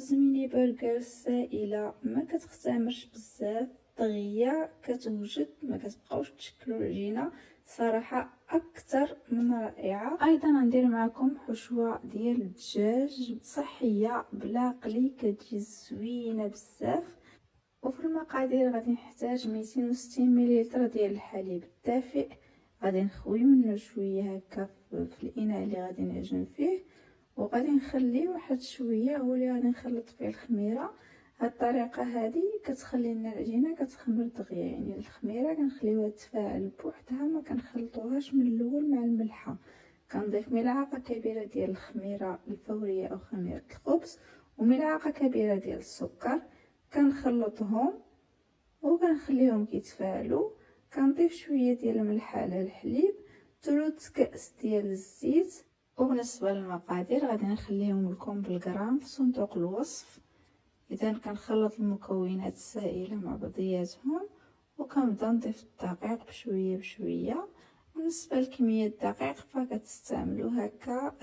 خبز ميني برجر سائله ما كتختمرش بزاف، دغيا كتوجد، ما كتبقاوش تشكلوا العجينه. صراحه اكثر من رائعه. ايضا غندير معكم حشوه ديال الدجاج صحيه بلا قلي، كتجي زوينه بزاف. وفي المقادير غادي نحتاج 260 ملل ديال الحليب الدافئ، غادي نخوي منه شويه هكا في الاناء اللي غادي نعجن فيه، وغادي نخلي واحد شويه هو اللي غادي نخلط فيه الخميره. هاد الطريقه هذه كتخلي لنا العجينه كتخمر دغيا، يعني الخميره كنخليوها تفاعل بوحدها، ما كنخلطوهاش من الاول مع الملحه. كنضيف ملعقه كبيره ديال الخميره الفوريه او خميره الخبز وملعقه كبيره ديال السكر، كنخلطهم وكنخليهم كيتفاعلوا. كنضيف شويه ديال الملح على الحليب، ثلث كأس ديال الزيت. وبالنسبه للمقادير غادي نخليهم لكم بالغرام في صندوق الوصف. اذا كنخلط المكونات السائله مع بعضياتهم، وكنبدا نضيف الدقيق بشويه بشويه. بالنسبه لكميه الدقيق فكتستعملوا هكا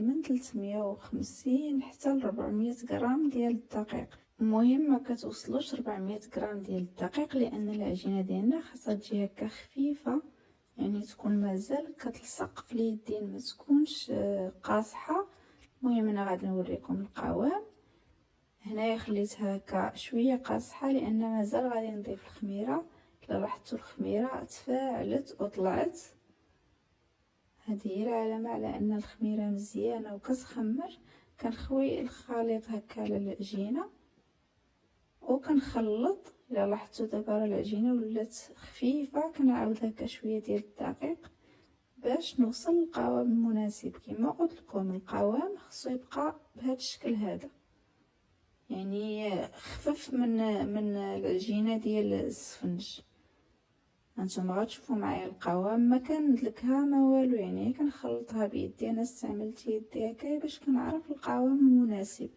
من 350 حتى ل 400 غرام ديال الدقيق. المهم ما كتوصلوش 400 غرام ديال الدقيق، لان العجينه ديالنا خاصها تجي هكا خفيفه، يعني تكون مازال كتلصق في اليدين، ما تكونش قاصحه. المهم انا غادي نوريكم القوام. هنايا خليتها هكا شويه قاصحه لان مازال غادي نضيف الخميره. الا لاحظتوا الخميره تفاعلت وطلعت، هذه هي العلامه على ان الخميره مزيانه وكتخمر. كنخوي الخليط هكا على العجينه وكنخلط. الا لاحظتوا دابا العجينه ولات خفيفه، كنعاود هكا شويه ديال الدقيق باش نوصل للقوام المناسب. كما قلت لكم القوام خصو يبقى بهذا الشكل هذا، يعني خفف من العجينه ديال السفنج. هانتوما غتشوفوا معايا القوام ما كندلكها ما والو، يعني كنخلطها بيدي. انا استعملت يدي هكا باش كنعرف القوام المناسب،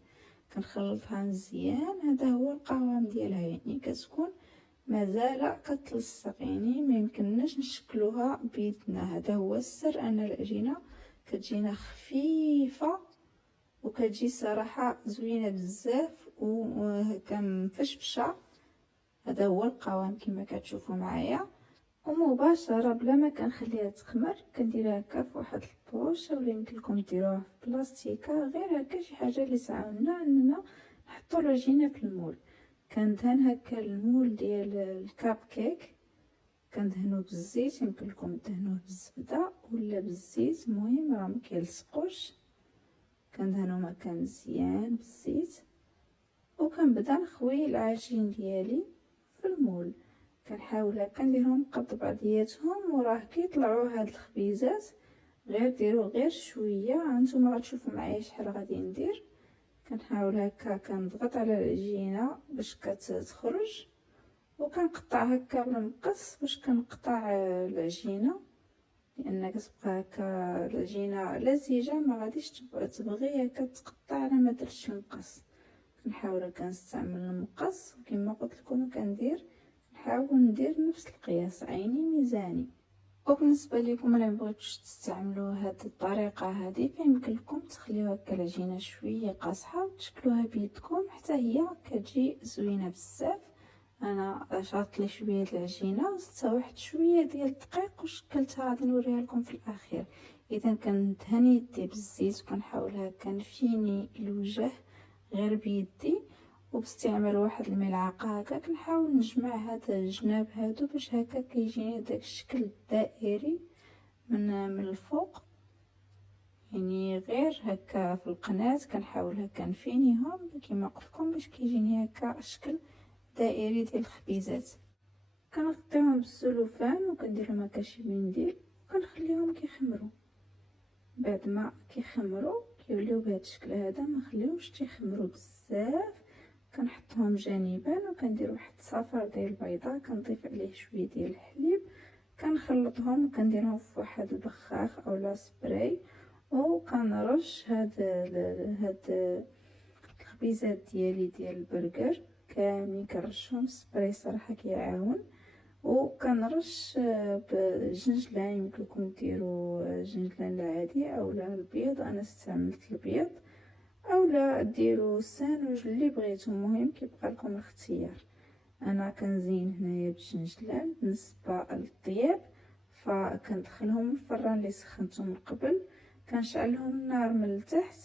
كنخلطها مزيان. هذا هو القوام ديالها، يعني كتكون مازال كتلصق، يعني ما يمكنناش نشكلوها بيدنا. هذا هو السر، ان العجينه كتجينا خفيفه وكتجي صراحه زوينه بزاف وهكا مفشفشه. هذا هو القوام كما كتشوفوا معايا. ومباشره بلا ما كنخليها تخمر كنديرها هكا في واحد البوش، ولا يمكن لكم ديروها في بلاستيكه، غير هكا شي حاجه اللي تعاوننا اننا نحطوا العجينه في المول. كندهن هكا المول ديال الكاب كيك، كندهنوه بالزيت، يمكن لكم دهنوه بالزبده ولا بالزيت، المهم راه ما كيلصقوش. كندهنو هكا مزيان بالزيت، وكنبدا نخوي العجين ديالي في المول. كنحاول هكا نديرهم قد بعضياتهم، وراه كيطلعوا هاد الخبيزات. غير ديروا غير شويه، هانتوما غتشوفوا معايا شحال غادي ندير. كنحاول هكا كنضغط على العجينه باش كتخرج، وكنقطع هكا بالمقص باش كنقطع العجينه، لان كتبقى هكا العجينه لزجه ما غاديش تبغي هكا تقطع. انا ما درتش المقص، كنحاول هكا نستعمل المقص. وكما قلت لكم نحاول ندير نفس القياس، عيني ميزاني. وبالنسبه لكم الا مبغيتوش تستعملوا هذه الطريقه هذه، فيمكن لكم تخليوها هكا العجينه شويه قاصحه وتشكلوها بيدكم حتى هي كتجي زوينه بزاف. انا شاط لي شويه العجينه وزدت واحد شويه ديال الدقيق وشكلتها، غادي نوريها لكم في الاخير. اذا كندهن يدي بالزيت وكنحاول هكا نفيني الوجه غير بيدي، وباستعمال واحد الملعقه هكا كنحاول نجمع هاد الجناب هادو باش هكا كيجيني داك الشكل الدائري من الفوق. يعني غير هكا في القناه كنحاول هكا نفينيهم كما قلت لكم باش كيجيني هكا شكل دائري ديال الخبيزات. كنغطيهم بالسلوفان وكنديرهم هكا شي منديل وكنخليهم كيخمروا. بعد ما كيخمروا كيوليو بهذا الشكل هذا، ما نخليوش تيخمروا بزاف. كنحطهم جانبا وكندير واحد الصفر ديال البيضه، كنضيف عليه شويه ديال الحليب، كنخلطهم وكنديرهم في واحد البخاخ اولا سبراي، وكنرش هاد الخبيزات ديالي ديال البرجر كاملين. كنرشهم سبراي صراحه كيعاون. وكنرش بجنجلان، يمكن لكم ديروا جنجلان العادي اولا البيض، انا استعملت البيض. اولا ديروا الساندويتش اللي بغيتو، المهم كيبقى لكم الاختيار. انا كنزين هنايا بالجنجلان. بالنسبه للطياب فكندخلهم الفران اللي سخنته من قبل، كنشعلهم النار من التحت،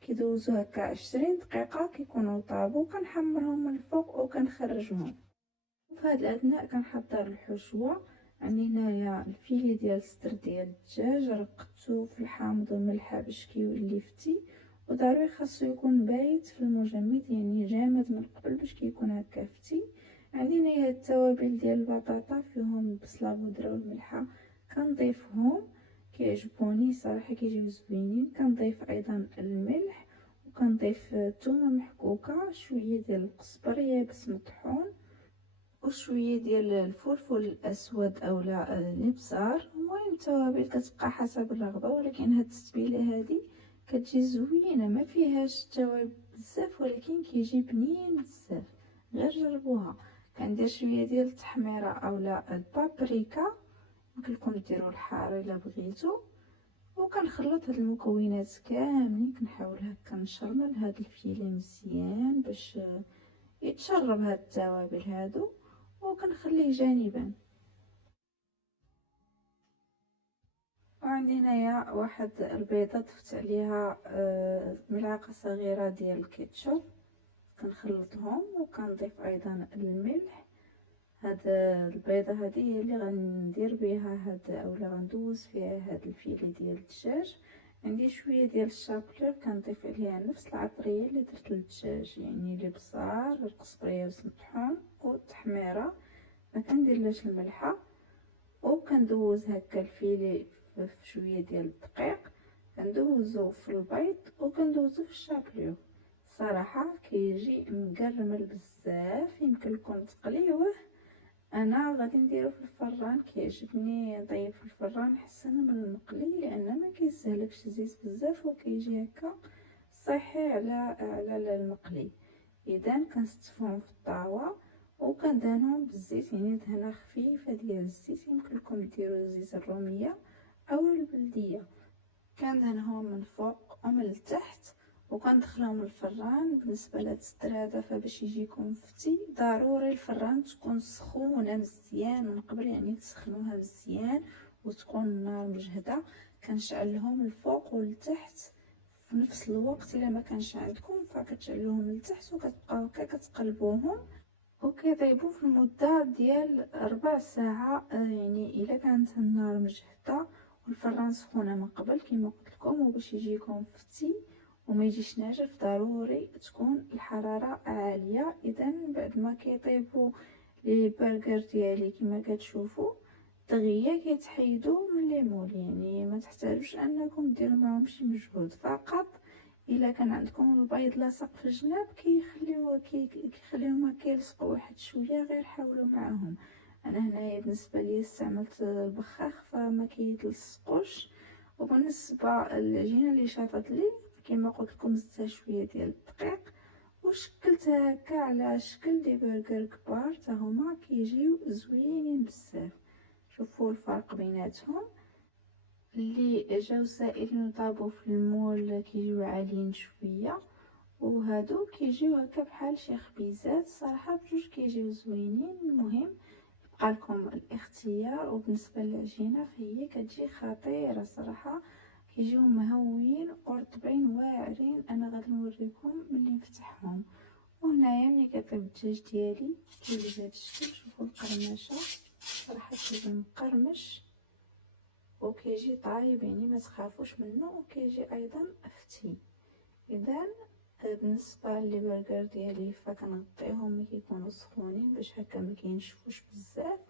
كيدوزو هكا 20 دقيقه كيكونوا طابو، كنحمرهم من الفوق وكنخرجهم. في هذا الاثناء كنحضر الحشوه. عندي هنايا الفيلي ديال الصدر ديال الدجاج، رقدتو في الحامض والملحه باش كيولي فتي، وضروري خاصو يكون بايت في المجمد، يعني جامد من قبل باش كيكون هكا فتي. عندي هنايا التوابل ديال البطاطا فيهم البصله البودره والملحه، كنضيفهم كيعجبوني صراحه كيجيو زوينين. كنضيف ايضا الملح، وكنضيف الثومه محكوكه، شويه ديال القزبر يابس مطحون، وشويه ديال الفلفل الاسود اولا الابزار. المهم التوابل كتبقى حسب الرغبه، ولكن هاد التتبيله هادي كتجي زوينه، ما فيهاش توابل بزاف ولكن كيجي بنين بزاف، غير جربوها. كندير شويه ديال التحميره اولا البابريكا، يمكنلكم ديروا الحار الا بغيتو، وكنخلط هاد المكونات كاملين. كنحاول هكا نشرمل هاد الفيلي مزيان باش يتشرب هاد التوابل هادو، وكنخليه جانبا. وعندي هنايا واحد البيضه ضفت عليها ملعقه صغيره ديال الكيتشوب، كنخلطهم وكنضيف ايضا الملح. هاد البيضه هذه هي اللي غندير بها هاد اولا غندوز فيها هاد الفيلي ديال الدجاج. عندي شويه ديال الشابلور كنضيف عليها نفس العطريه اللي درت للدجاج، يعني الابزار، القزبريه والمطحون والتحميره، ما كنديرلاش الملحه. وكندوز هكا الفيلي في شويه ديال الدقيق، كندوزو في البيض وكندوزو في الشابلور. صراحه كيجي مقرمل بزاف، يمكن لكم تقليوه. انا غادي نديرو في الفران، كيعجبني نطيب في الفران احسن من المقلي، لان ما كيستهلكش زيت بزاف وكيجي هكا صحي على المقلي. اذا كنستفهم في الطاوه وكندهنهم بالزيت، يعني دهنه خفيفه ديال الزيت، يمكن لكم ديروا زيت الروميه او البلديه. كندهنهم من فوق ومن التحت وكندخلهم الفران. بالنسبه لهاد الصدر هذا فباش يجيكم فتي ضروري الفران تكون سخونه مزيان من قبل، يعني تسخنوها مزيان وتكون النار مجهده. كنشعلهم الفوق والتحت في نفس الوقت، الا ما كانش عندكم فكتشعلوهم لتحت وكتبقاو هكا كتقلبوهم، وكيطيبوا في المده ديال ربع ساعه. يعني الا كانت النار مجهده والفران سخونه من قبل كما قلت لكم، وباش يجيكم فتي وما يجيش ناشف ضروري تكون الحراره عاليه. اذا بعد ما كيطيبوا لي برجر ديالي كما كتشوفوا دغيا كيتحيدوا من لي مول، يعني ما تحتاجوش انكم ديروا معهم شي مجهود. فقط الا كان عندكم البيض لاصق في الجناب كيخليوهم هكا يلصقوا واحد شويه، غير حاولوا معاهم. انا هنايا بالنسبه لي استعملت البخاخ فما كيتلصقوش. وبالنسبه للعجينه اللي شاطت لي كما قلت لكم زدت شويه ديال الدقيق وشكلتها هكا على شكل دي برجر كبار، حتى هما كيجيو زوينين بزاف. شوفوا الفرق بيناتهم، اللي جاو سائلين وطابوا في المول كيجيو عاليين شويه، وهادو كيجيو هكا بحال شي خبيزات. صراحه بجوج كيجيو زوينين. المهم يبقى لكم الاختيار. وبالنسبه للعجينه فهي كتجي خطيره صراحه، كيجيو مهويين ورطبين واعرين. انا غادي نوريكم ملي نفتحهم. وهنايا ملي كيطيب الدجاج ديالي كيولي بهذا الشكل. شوفوا القرمشه صراحه كيجي مقرمش وكيجي طايب، يعني ما تخافوش منه، وكيجي ايضا فتي. اذا بالنسبه لي برجر ديالي فكنغطيهم ملي كيكونوا سخونين باش هكا ما كينشفوش بزاف،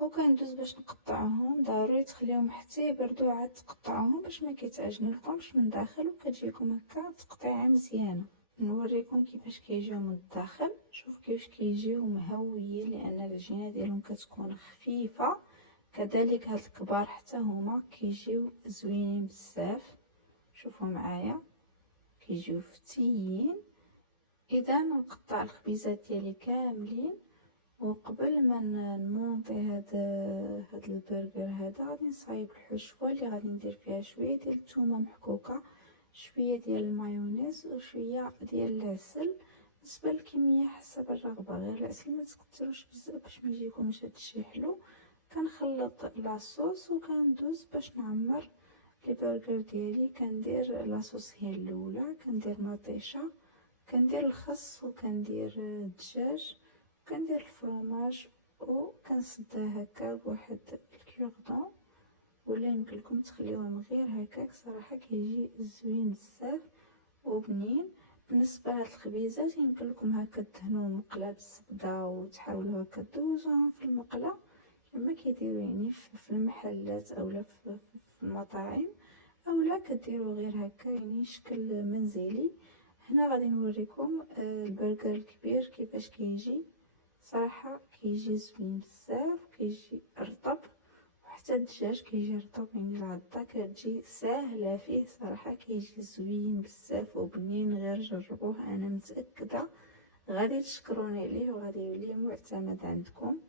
وكندوز باش نقطعهم. ضروري تخليهم حتى يبردوا عاد تقطعوهم باش ما كيتعجنولكمش من الداخل وكتجيكم هكا تقطيعه مزيانه. نوريكم كيفاش كيجيو من الداخل. شوف كيفاش كيجيو مهويين، لان العجينه ديالهم كتكون خفيفه. كذلك هاد الكبار حتى هما كيجيو زوينين بزاف. شوفوا معايا كيجيو فتيين. اذا نقطع الخبيزات ديالي كاملين، وقبل ما نمونطي هاد البرجر هذا غادي نصايب الحشوه اللي غادي ندير فيها شويه ديال الثومه محكوكه. شويه ديال المايونيز وشويه ديال العسل. بالنسبه للكميه حسب الرغبه، غير العسل ما تكثروش بزاف باش ما يجيكمش هادشي حلو. كنخلط لاصوص وكندوز باش نعمر لي برغر ديالي. كندير لاصوص هي الاولى، كندير مطيشه، كندير الخس وكندير الدجاج وكندير الفرomاج وكنسدها هكا بواحد الكيوردون، ولا يمكنلكم تخليوهم غير هكاك. صراحه كيجي زوين بزاف وبنين. بالنسبه لهاد الخبيزات يمكن لكم هكا دهنوا المقله بالزبده وتحاولوا هكا دوزوهم في المقله كما كيديروا يعني في المحلات اولا في المطاعم، اولا كديروا غير هكا يعني شكل منزلي. هنا غادي نوريكم البرجر الكبير كيفاش كيجي. صراحه كيجي زوين بزاف، كيجي رطب، وحتى الدجاج كيجي رطب، يعني العضه كتجي ساهله فيه. صراحه كيجي زوين بزاف وبنين، غير جربوه، انا متاكده غادي تشكروني عليه وغادي يولي معتمد عندكم.